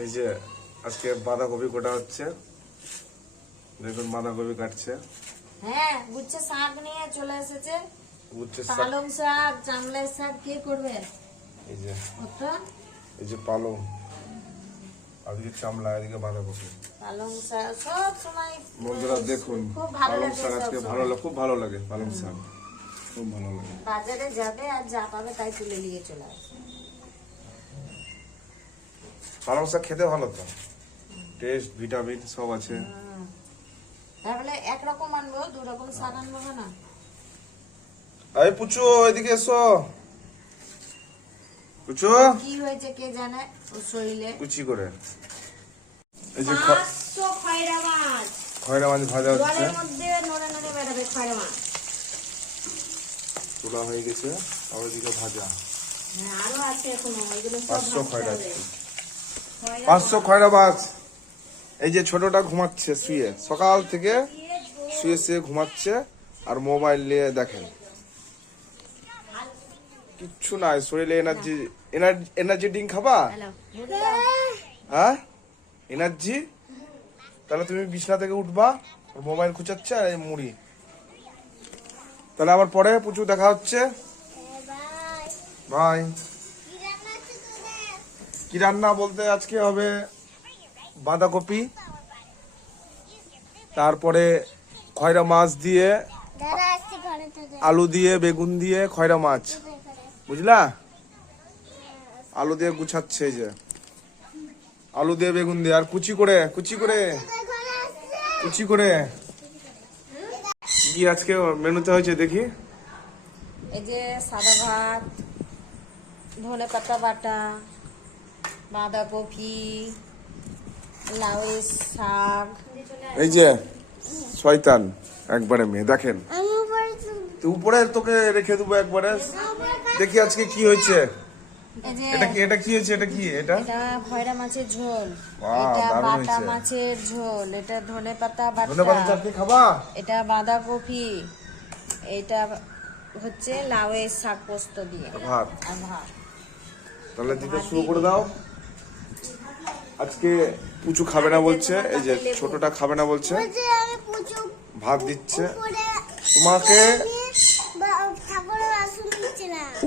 এই যে আজকে বাঁধাকপি কাটা হচ্ছে, দেখুন বাঁধাকপি কাটছে। হ্যাঁ, গুচ্ছে শাক নিয়ে চলে এসেছে। উচ্ছে পালং শাক, চামলাই শাক কে করবে? এই যে ওটা এই যে পালং, আর এদিকে চামলা, এদিকে বাঁধাকপি। পালং শাক সব সময় বন্ধুরা দেখুন, খুব ভালো পালং লাগে শাক আজকে সব ভালো সময়। লাগে, খুব ভালো লাগে পালং শাক, খুব ভালো লাগে। বাজারে যাবে আর যা পাবে তাই তুলে নিয়ে চলে আসবে। পালং শাক খেতে ভালো তো, টেস্ট ভিটামিন সব আছে। তাহলে একরকম আনবো, দু রকম শাক আনবো না? এই পুচু এদিকে এসো, পুচু কি হয়েছে কে জানে ওর শরীরে। কুচি করে এই যে 500 খয়রা মাছ খয়রা মাছ ভাজা হচ্ছে, জলের মধ্যে নড়ে নড়ে বেড়াবে খয়রা মাছ। তোলা হয়ে গেছে, আর ওইদিকে ভাজা। হ্যাঁ, আরো আছে এখনো, এগুলো সব 500 ভাজতে খয়রা হবে। খয়রা 500 খয়রা মাছ। এই যে ছোটটা ঘুমাচ্ছে শুয়ে, সকাল থেকে শুয়ে শুয়ে ঘুমাচ্ছে আর মোবাইল নিয়ে দেখেন। কিচ্ছু নাই শরীরে, এনার্জি এনার্জি ড্রিঙ্ক খাবা? হ্যালো, হ্যাঁ এনার্জি, তাহলে তুমি বিছনা থেকে উঠবা, মোবাইল খুঁচাচ্ছে আর এই মুড়ি। তাহলে আবার পরে পুচু দেখা হচ্ছে, বাই। কি রান্না বলতে আজকে হবে বাঁধাকপি, তারপরে খয়রা মাছ দিয়ে, আলু দিয়ে, বেগুন দিয়ে খয়রা মাছ, বুঝলা? আলু দিয়ে গুছাচ্ছে, এই যে আলু দিয়ে বেগুন দিয়ে, আর কুচি করে কুচি করে কুচি করে। কি আজকে মেনুতে হয়েছে দেখি? এই যে সাদা ভাত, ধনে পাতা বাটা, বাঁধাকপি, লাউয়ের শাক। এই যে শয়তান একবারে মেয়ে, দেখেন তো উপরে তোকে রেখে দেবো একবারে। দেখি আজকে কি হয়েছে, এই যে এটা কি হয়েছে, এটা কি এটা? এটা খয়রা মাছের ঝোল, বাহ, এটা দারুণ বাটা হয়েছে। মাছের ঝোল, এটা ধনে পাতা ধনে পাতা বাটা, চাটনি খাবা? এটা বাঁধাকপি, এটা হচ্ছে লাউয়ের শাক পোস্ত দিয়ে ভাত। আর ভাত। তাহলে দিতে শুরু করে দাও। আজকে পুচু খাবে না বলছে, এই যে ছোটটা খাবে না বলছে, ভাত দিচ্ছে তোমাকে,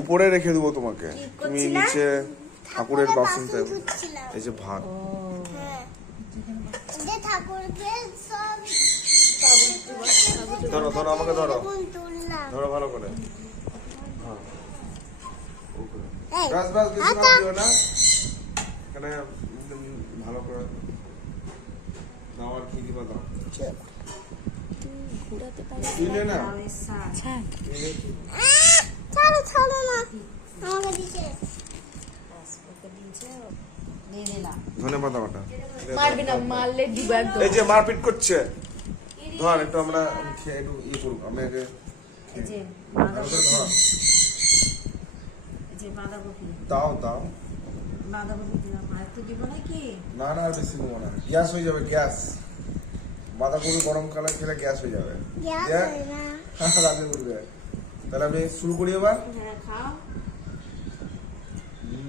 উপরে রেখে দেবো তোমাকে, তুমি নিচে ঠাকুরের বাসনটা। এই যে ভাত, ধরো ধরো আমাকে ধরো, ধরো ভালো করে। হ্যাঁ বাস বাস, বেশি ভাত দিও না এখানে, ভালো করে দাও। আর কি দিবা দাও, দিলে না? লাউয়ের শাক ওকে দিয়ে দিলাম। ধনে পাতা বাটা। মারবি না, মারলে দিবা একদম। এই যে মারপিট করছে, ধর একটু আমরা খেয়ে একটু ইয়ে করবো, আমি আগে এই যে ভালো করে ধর। এই যে বাঁধাকপি, দাও দাও, বাঁধাকপি দিলাম। আর একটু দিব নাকি? না না আর বেশি দেবো না, গ্যাস হয়ে যাবে, গ্যাস। বাঁধাকপি গরমকালে খেলে গ্যাস হয়ে যাবে, রাতে করবে। তাহলে আমি শুরু করি এবার। হ্যাঁ, খাও।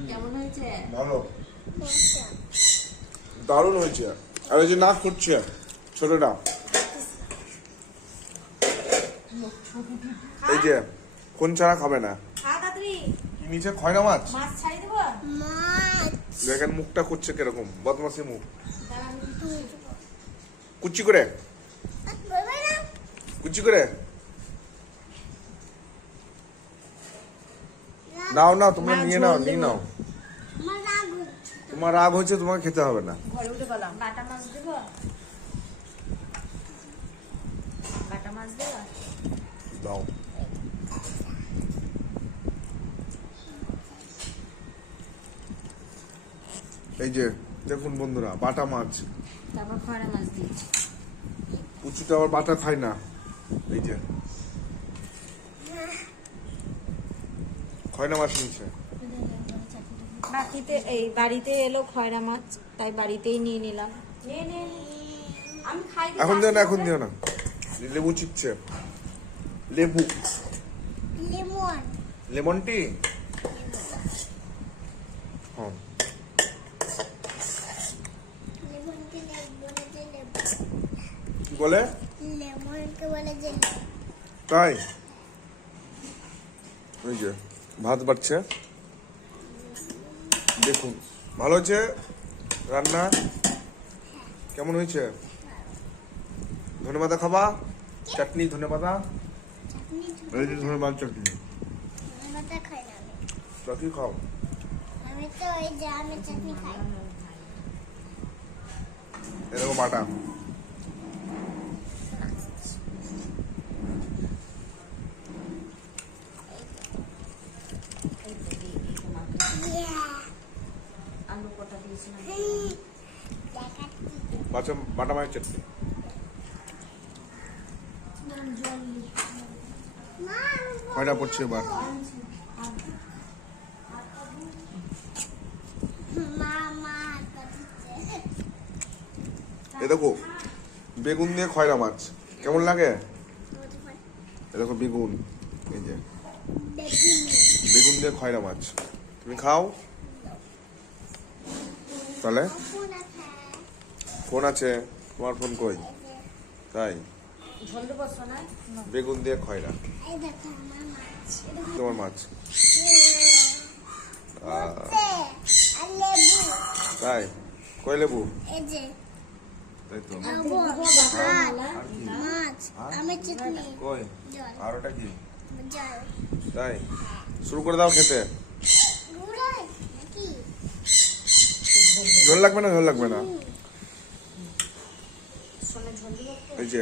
কেমন হয়েছে? ভালো, দারুণ হয়েছে। আর এই যে নাক করছে ছোটটা, এই যে কোন ছাড়া খাবে না। খা তাড়াতাড়ি। কি নিচে খয়রা মাছ, মাছ ছাড়ি দেবো? দেখেন মুখটা করছে কিরকম, বদমাসি মুখ। দাঁড়া, আমি একটু কুচি করে কুচি করে নাও নাও, তোমরা নিয়ে নাও, নিয়ে নাও। তোমার রাগ হয়েছে, তোমাকে খেতে হবে না। ঘরে উঠে পেলাম। বাটা মাছ দেবো? বাটা মাছ দেবো? দাও। এই যে দেখুন বন্ধুরা, বাটা মাছ, তারপর খয়রা মাছ দিয়েছি। পুচুটা আবার বাটা খায় না। এই যে খয়না মাছ নিচ্ছে। বাড়িতে এলো খয়রা মাছ, তাই বাড়িতেই নিয়ে নিলাম। আমি খাই। এখন দিও না, এখন দিও না, লেবু চিপছে, লেবু, লেমন টি। হ্যাঁ বলে? লেমনকে বলে জেলি। তাই ওই যে ভাত বাড়ছে, দেখুন ভালো হয়েছে রান্না? কেমন হয়েছে? ধনেপাতা খাবা? চাটনি ধনেপাতা, চাটনি এই যে ধনেপাতা চাটনি। ধনেপাতা খাই না আমি। চাটনি খাও। আমি তো ওই যে আমের চাটনি খাই। এরকম বাটা আলু কটা দিয়েছিলাম। বাটা বাটা মায়ের চাটনি। কয়টা পড়ছে এবার? এ দেখো বেগুন দিয়ে খয়রা মাছ কেমন লাগে? এ দেখো বেগুন, এই যে বেগুন দিয়ে খয়রা মাছ। তুমি খাও তাহলে? ফোন আছে তোমার? ফোন কই? তাই ঝোল দেবো সোনা? বেগুন দিয়ে খয়রা তোমার মাছ। তাই কই লেবু? তাই তো। আমের চাটনি কই জল আর ওটা কি? জল তাই শুরু করে দাও খেতে। গুড়াই নাকি? ঝোল লাগবে না? ঝোল লাগবে না। সোনা ঝোল দেবো? এই যে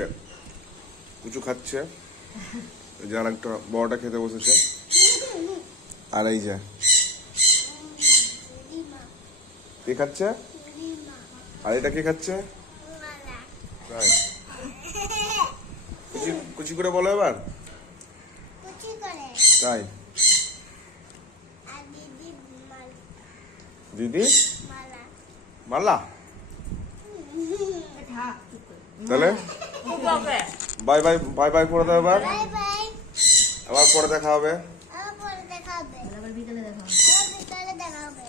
কুচু খাচ্ছে, এই যে আর একটা বড়টা খেতে বসেছে, আর এই যে কে খাচ্ছে? আর এটা কে খাচ্ছে? তাই কুচি কুচি করে বলো এবার। কুচি করে তাই আর দিদি দিদি মালা মাল্লা তাহলে বাই বাই বাই বাই করে দাও এবার। Bye bye. আবার পরে দেখা হবে। আবার পরে দেখা হবে। আবার বিকেলে দেখা হবে। আবার বিকালে দেখা হবে।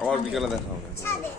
আবার বিকেলে দেখা হবে। ছাদে